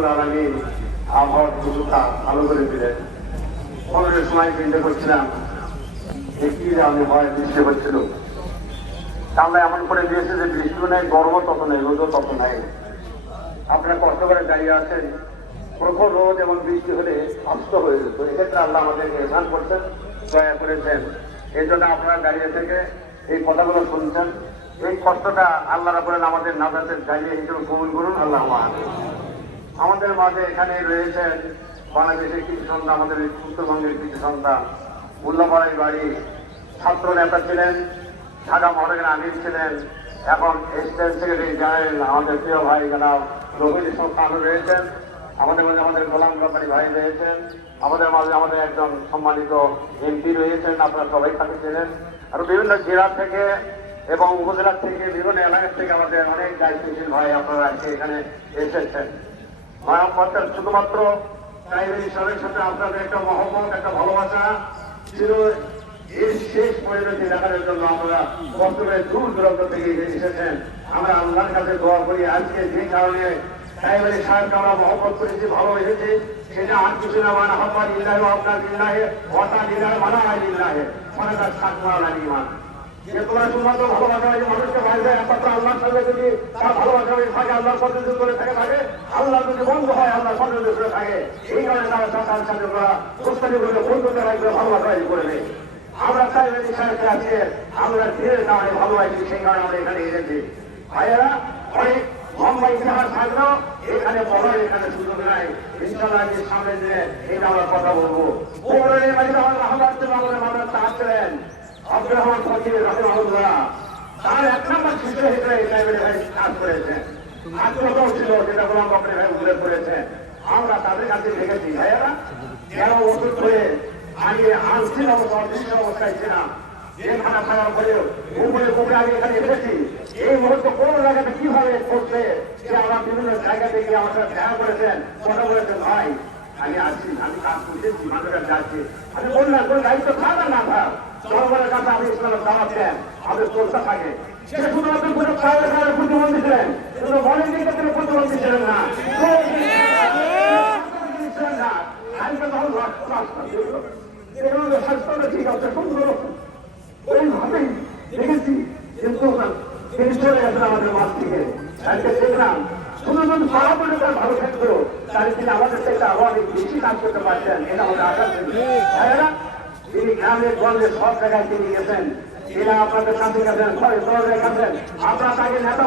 রাব্বুল আলামিন আবহাওয়ার কিছুটা ভালো করে দিলেন। পনেরোর সময় চিন্তা করছিলাম কি আমি ভয় বৃষ্টি হচ্ছিল, আমরা এমন করে দিয়েছে যে বৃষ্টিও নেই, গরমও তত নেই, রোদও তত নাই। আপনারা কষ্ট করে দাঁড়িয়ে আছেন, প্রখর রোদ এবং বৃষ্টি হলে নষ্ট হয়ে যেত। এক্ষেত্রে আল্লাহ আমাদেরকে এহসান করছেন, দয়া করেছেন। এই জন্য আপনারা দাঁড়িয়ে থেকে এই কথাগুলো শুনছেন। এই কষ্টটা আল্লাহ রাব্বুল আমাদের নাজাতের জায়গা হিসেবে কবুল করুন। আল্লাহ আমাদের মাঝে এখানে রয়েছেন বাংলাদেশের কিছু সন্তান, আমাদের উত্তরবঙ্গের কিছু সন্তান। উল্লাপাড়ায় বাড়ি, ছাত্র নেতা ছিলেন, ঢাকা মহানগরের আমির ছিলেন, এখন স্টেট সেক্রেটারি জেনারেল আমাদের প্রিয় ভাই জনাব রবির সংস্থান রয়েছেন। আমাদের মাঝে আমাদের গোলাম রব্বানী ভাই রয়েছেন, আমাদের মাঝে আমাদের একজন সম্মানিত এমপি রয়েছেন, আপনারা সবাই তাকে ছিলেন। আর বিভিন্ন জেলা থেকে এবং উপজেলা থেকে বিভিন্ন এলাকা থেকে আমাদের অনেক দায়িত্বশীল ভাই আপনারা এখানে এসেছেন। শুধুমাত্র প্রাইমারি স্কুলের সাথে আপনাদের একটা মহব্বত, একটা ভালোবাসা ছিল। এর শেষ পরিণতি দেখার জন্য আমরা বর্তমানে দূর দূরান্ত থেকে এসেছেন। আমরা আল্লাহর কাছে দোয়া করি আজকে যে কারণে প্রাইমারি সাহেবকে আমরা মহব্বত করেছি, ভালো এসেছি, সেটা আর কিছু না মানে হব্বা লিল্লাহি ওয়া আবনা লিল্লাহি ওয়া তা লিল্লাহি মানা লিল্লাহি মানে তার সাকমা লালিমান। যে তোমরা শুধুমাত্র ভালোবাসা হয়, মানুষকে ভাইবে একমাত্র আল্লাহর সঙ্গে যদি তার ভালোবাসা থাকে, আল্লাহর পদ্ধতি করে থাকে, আল্লাহ যদি বন্ধ হয় আল্লাহর পদ্ধতি করে থাকে, এই কারণে তারা তার সাথে ওরা প্রস্তাবি করে বন্ধুদের রাখবে, ভালোবাসা করবে। আমরা প্রাইমারি সাহেবকে আছে আমরা ধীরে কারণে ভালোবাসি, সেই কারণে আমরা এখানে এসেছি। ভাইয়েরা অনেক লম্বা ইতিহাস থাকলেও এখানে বলার এখানে সুযোগ নাই। ইনশাআল্লাহ সামনে দিনে এটা আমরা কথা বলবো। আমাদের মানুষ আসছিলেন আব্দুর রহমান ফকির রাহিমাহুল্লাহ, তার এক নম্বর শিষ্য হিসেবে এই লাইব্রেরি ভাই কাজ করেছেন। আগ্রহও ছিল, যেটা গোলাম বাপরে ভাই উল্লেখ করেছেন। আমরা তাদের কাছে দেখেছি ভাইয়েরা 13 বছর ধরে আগে আনছিল অবস্থায় ছিলাম, যেখানে থাকার পরেও উপরে উপরে আগে এখানে এসেছি। এই মুহূর্তে কোন জায়গাতে কিভাবে করছে যে আমরা বিভিন্ন জায়গা থেকে আমার সাথে দেখা করেছেন, কথা বলেছেন। ভাই আমি আসছি, আমি কাজ করতেছি, মানুষের যাচ্ছি। আমি বললাম কোন দায়িত্ব থাক আর না থাক, জনগণের কাছে আপনি ইসলামের দাওয়াত দেন, আপনি চলতে থাকে। সে শুধুমাত্র কোনো প্রাইভেট প্রতিবন্ধী ছিলেন, কিন্তু ভলেন্টিয়ার ক্ষেত্রে প্রতিবন্ধী ছিলেন না। আজকে তখন স্বাস্থ্যটা ঠিক আছে, সুন্দর ওইভাবেই দেখেছি। কিন্তু তিনি চলে গেছেন আমাদের মাঠ থেকে। আজকে দেখলাম শুধুমাত্র সভাপতি তার ভালো থাকতো, তার তিনি আমাদের থেকে আরো অনেক বেশি কাজ করতে পারছেন, এটা আমাদের আশা ছিল। তিনি গ্রামে গঞ্জে সব জায়গায় তিনি গেছেন, তিনি আপনাদের কাছে গেছেন, আপনারা তাকে নেতা